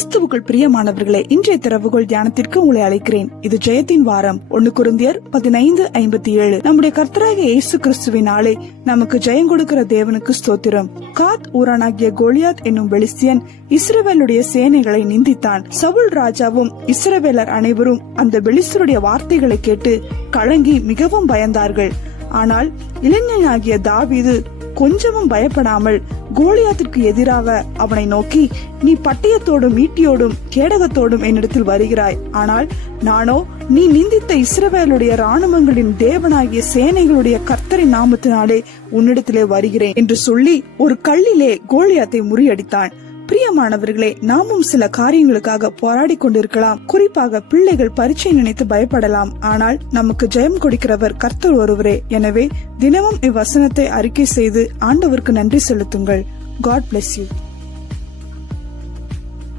கிறிஸ்துவுக்குள் பிரியமானவர்களே, இன்றைய திறவுகோள் தியானத்திற்கு உங்களை அழைக்கிறேன். இது ஜெயத்தின் வாரம். 1 கொரிந்தியர் 15:57. நம்முடைய கர்த்தராகிய இயேசு கிறிஸ்துவினாலே நமக்கு ஜெயம் கொடுக்கிற தேவனுக்கு ஸ்தோத்திரம். காத் ஊரானாகிய கோலியாத் என்னும் பெலிஸ்தியன் இஸ்ரவேலுடைய சேனைகளை நிந்தித்தான். சவுல் ராஜாவும் இஸ்ரவேலர் அனைவரும் அந்த பெலிஸ்தருடைய வார்த்தைகளை கேட்டு கலங்கி மிகவும் பயந்தார்கள். ஆனால் இளைஞனாகிய தாவீது கொஞ்சமும் பயப்படாமல் கோலியாத்திற்கு எதிராக அவனை நோக்கி, நீ பட்டயத்தோடும் ஈட்டியோடும் கேடகத்தோடும் என்னிடத்தில் வருகிறாய். ஆனால் நானோ நீ நிந்தித்த இஸ்ரவேலுடைய ராணுவங்களின் தேவனாகிய சேனைகளுடைய கர்த்தரின் நாமத்தினாலே உன்னிடத்திலே வருகிறேன் என்று சொல்லி ஒரு கல்லிலே கோலியாத்தை முறியடித்தான். பிரியமானவர்களே, நாமும் சில காரியங்களுக்காக போராடி கொண்டிருக்கலாம். குறிப்பாக பிள்ளைகள் பரீட்சை நினைத்து பயப்படலாம். ஆனால் நமக்கு ஜெயம் கொடுக்கிறவர் கர்த்தர் ஒருவரே. எனவே தினமும் இவ்வசனத்தை அறிக்கை செய்து ஆண்டவருக்கு நன்றி செலுத்துங்கள். God bless you.